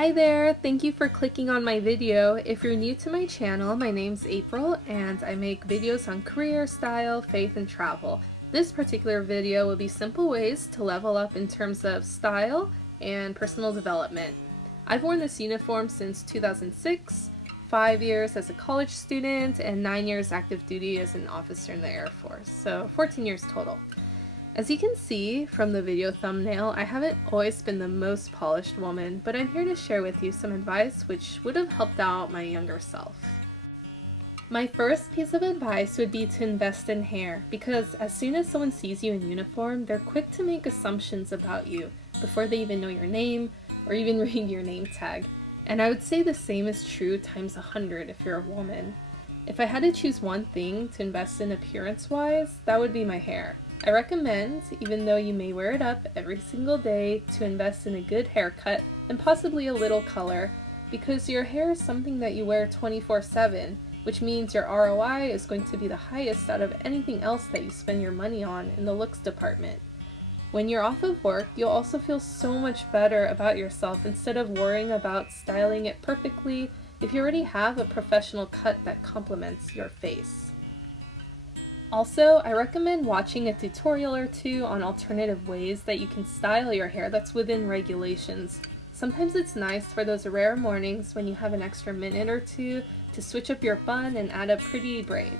Hi there, thank you for clicking on my video. If you're new to my channel, my name's April and I make videos on career, style, faith, and travel. This particular video will be simple ways to level up in terms of style and personal development. I've worn this uniform since 2006, 5 years as a college student, and 9 years active duty as an officer in the Air Force, so 14 years total. As you can see from the video thumbnail, I haven't always been the most polished woman, but I'm here to share with you some advice which would have helped out my younger self. My first piece of advice would be to invest in hair, because as soon as someone sees you in uniform, they're quick to make assumptions about you before they even know your name or even read your name tag. And I would say the same is true times 100 if you're a woman. If I had to choose one thing to invest in appearance-wise, that would be my hair. I recommend, even though you may wear it up every single day, to invest in a good haircut and possibly a little color, because your hair is something that you wear 24/7, which means your ROI is going to be the highest out of anything else that you spend your money on in the looks department. When you're off of work, you'll also feel so much better about yourself instead of worrying about styling it perfectly if you already have a professional cut that complements your face. Also, I recommend watching a tutorial or two on alternative ways that you can style your hair that's within regulations. Sometimes it's nice for those rare mornings when you have an extra minute or two to switch up your bun and add a pretty braid.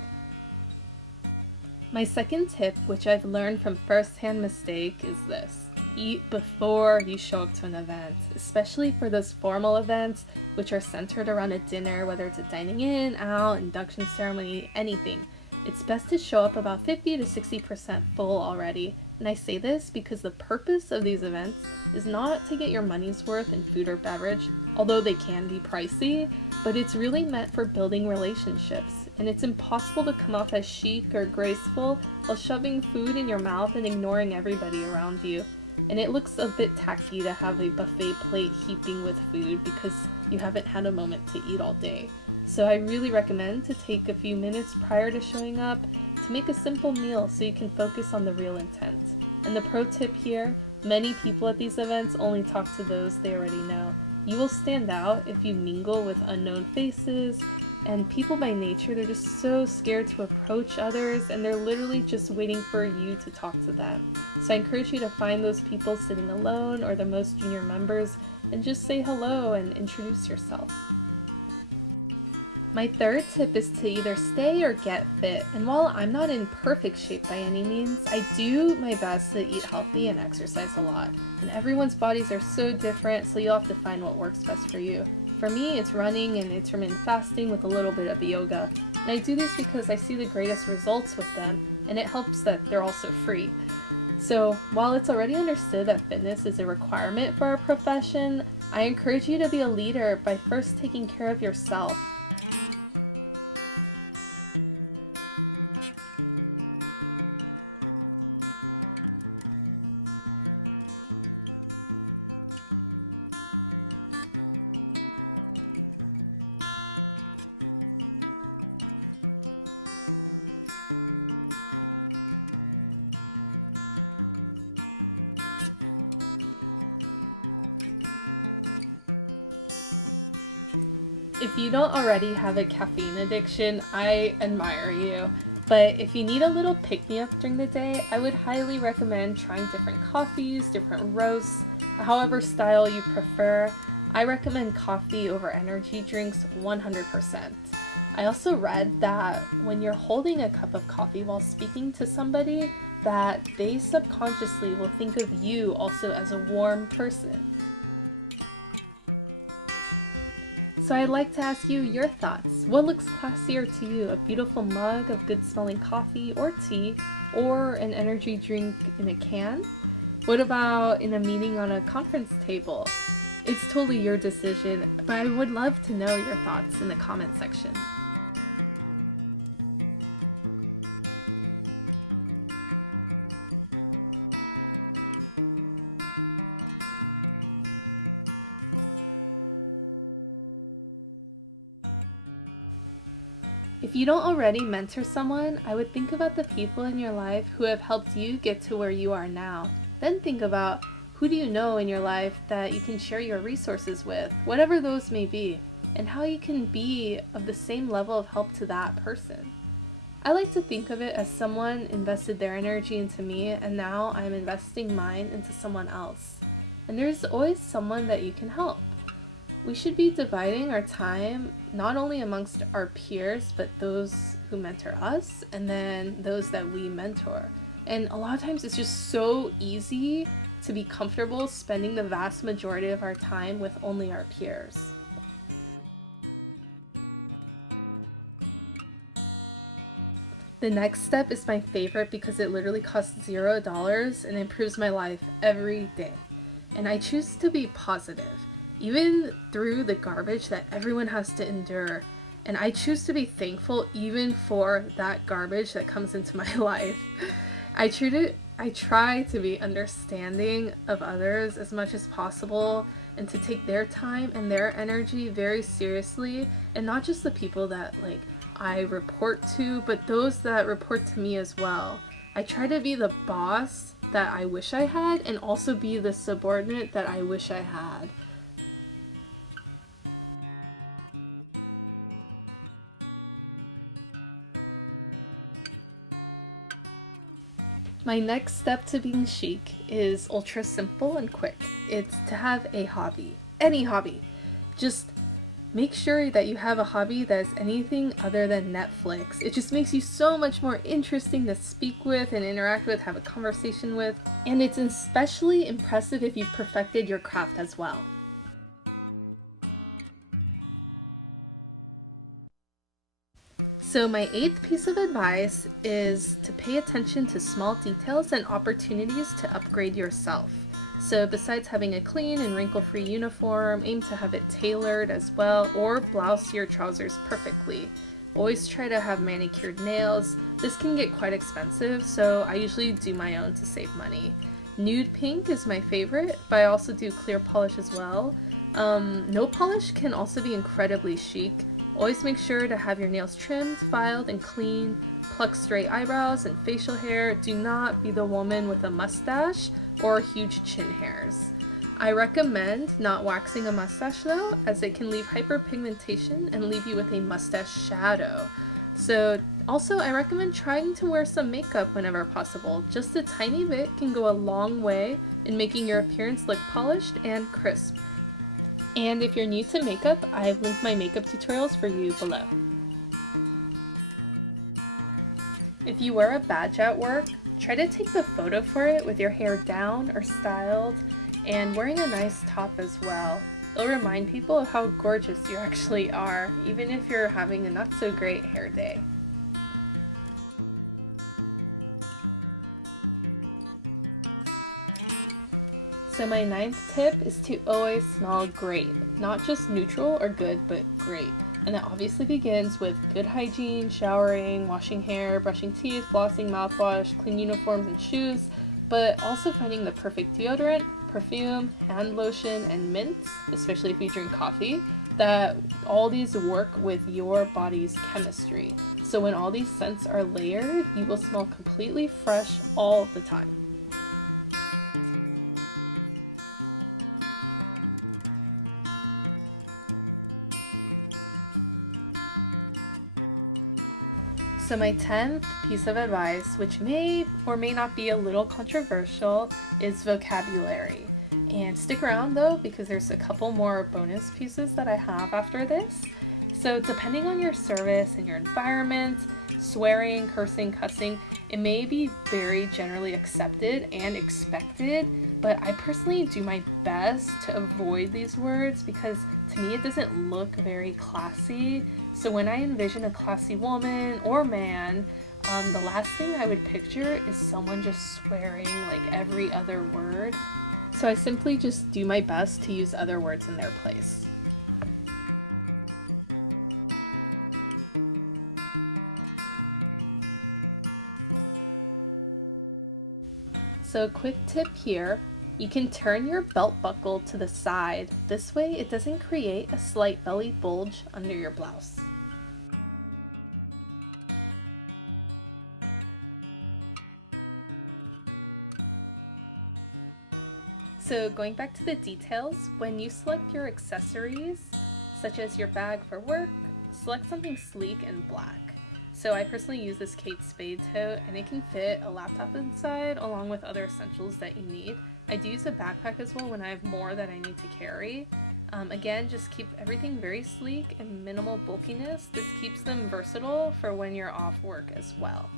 My second tip, which I've learned from first-hand mistake, is this: eat before you show up to an event, especially for those formal events which are centered around a dinner, whether it's a dining in, out, induction ceremony, anything. It's best to show up about 50 to 60% full already, and I say this because the purpose of these events is not to get your money's worth in food or beverage, although they can be pricey, but it's really meant for building relationships, and it's impossible to come off as chic or graceful while shoving food in your mouth and ignoring everybody around you. And it looks a bit tacky to have a buffet plate heaping with food because you haven't had a moment to eat all day. So I really recommend to take a few minutes prior to showing up to make a simple meal so you can focus on the real intent. And the pro tip here, many people at these events only talk to those they already know. You will stand out if you mingle with unknown faces, and people by nature, they're just so scared to approach others, and they're literally just waiting for you to talk to them. So I encourage you to find those people sitting alone or the most junior members and just say hello and introduce yourself. My third tip is to either stay or get fit, and while I'm not in perfect shape by any means, I do my best to eat healthy and exercise a lot. And everyone's bodies are so different, so you'll have to find what works best for you. For me, it's running and intermittent fasting with a little bit of yoga. And I do this because I see the greatest results with them, and it helps that they're also free. So while it's already understood that fitness is a requirement for our profession, I encourage you to be a leader by first taking care of yourself. If you don't already have a caffeine addiction, I admire you. But if you need a little pick-me-up during the day, I would highly recommend trying different coffees, different roasts, however style you prefer. I recommend coffee over energy drinks 100%. I also read that when you're holding a cup of coffee while speaking to somebody, that they subconsciously will think of you also as a warm person. So I'd like to ask you your thoughts. What looks classier to you? A beautiful mug of good smelling coffee or tea, or an energy drink in a can? What about in a meeting on a conference table? It's totally your decision, but I would love to know your thoughts in the comment section. If you don't already mentor someone, I would think about the people in your life who have helped you get to where you are now. Then think about Who do you know in your life that you can share your resources with, whatever those may be, and how you can be of the same level of help to that person? I like to think of it as someone invested their energy into me, and now I'm investing mine into someone else. And there's always someone that you can help. We should be dividing our time not only amongst our peers, but those who mentor us, and then those that we mentor. And a lot of times it's just so easy to be comfortable spending the vast majority of our time with only our peers. The next step is my favorite because it literally costs $0 and improves my life every day. And I choose to be positive, even through the garbage that everyone has to endure. And I choose to be thankful even for that garbage that comes into my life. I try to be understanding of others as much as possible and to take their time and their energy very seriously, and not just the people that I report to, but those that report to me as well. I try to be the boss that I wish I had and also be the subordinate that I wish I had. My next step to being chic is ultra simple and quick. It's to have a hobby. Any hobby. Just make sure that you have a hobby that is anything other than Netflix. It just makes you so much more interesting to speak with and interact with, have a conversation with, and it's especially impressive if you've perfected your craft as well. So my 8th piece of advice is to pay attention to small details and opportunities to upgrade yourself. So besides having a clean and wrinkle-free uniform, aim to have it tailored as well, or blouse your trousers perfectly. Always try to have manicured nails. This can get quite expensive, so I usually do my own to save money. Nude pink is my favorite, but I also do clear polish as well. No polish can also be incredibly chic. Always make sure to have your nails trimmed, filed, and clean. Pluck straight eyebrows and facial hair. Do not be the woman with a mustache or huge chin hairs. I recommend not waxing a mustache though, as it can leave hyperpigmentation and leave you with a mustache shadow. So also I recommend trying to wear some makeup whenever possible. Just a tiny bit can go a long way in making your appearance look polished and crisp. And if you're new to makeup, I've linked my makeup tutorials for you below. If you wear a badge at work, try to take the photo for it with your hair down or styled and wearing a nice top as well. It'll remind people of how gorgeous you actually are, even if you're having a not so great hair day. So my 9th tip is to always smell great. Not just neutral or good, but great. And that obviously begins with good hygiene, showering, washing hair, brushing teeth, flossing, mouthwash, clean uniforms and shoes, but also finding the perfect deodorant, perfume, hand lotion, and mints, especially if you drink coffee, that all these work with your body's chemistry. So when all these scents are layered, you will smell completely fresh all the time. So my 10th piece of advice, which may or may not be a little controversial, is vocabulary. And stick around though, because there's a couple more bonus pieces that I have after this. So depending on your service and your environment, swearing, cursing, cussing, it may be very generally accepted and expected, but I personally do my best to avoid these words because to me it doesn't look very classy. So when I envision a classy woman or man, the last thing I would picture is someone just swearing like every other word. So I simply just do my best to use other words in their place. So a quick tip here, you can turn your belt buckle to the side. This way it doesn't create a slight belly bulge under your blouse. So going back to the details, when you select your accessories, such as your bag for work, select something sleek and black. So I personally use this Kate Spade tote, and it can fit a laptop inside along with other essentials that you need. I do use a backpack as well when I have more that I need to carry. Again, just keep everything very sleek and minimal bulkiness. This keeps them versatile for when you're off work as well.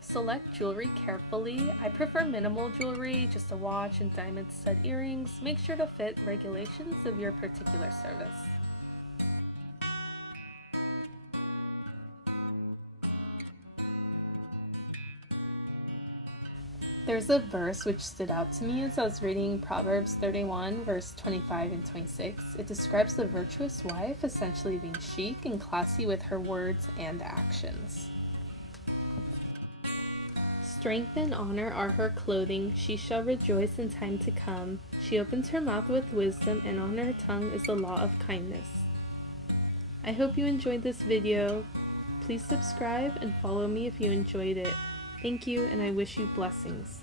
Select jewelry carefully. I prefer minimal jewelry, just a watch and diamond stud earrings. Make sure to fit regulations of your particular service. There's a verse which stood out to me as I was reading Proverbs 31, verse 25 and 26. It describes the virtuous wife essentially being chic and classy with her words and actions. Strength and honor are her clothing. She shall rejoice in time to come. She opens her mouth with wisdom, and on her tongue is the law of kindness. I hope you enjoyed this video. Please subscribe and follow me if you enjoyed it. Thank you, and I wish you blessings.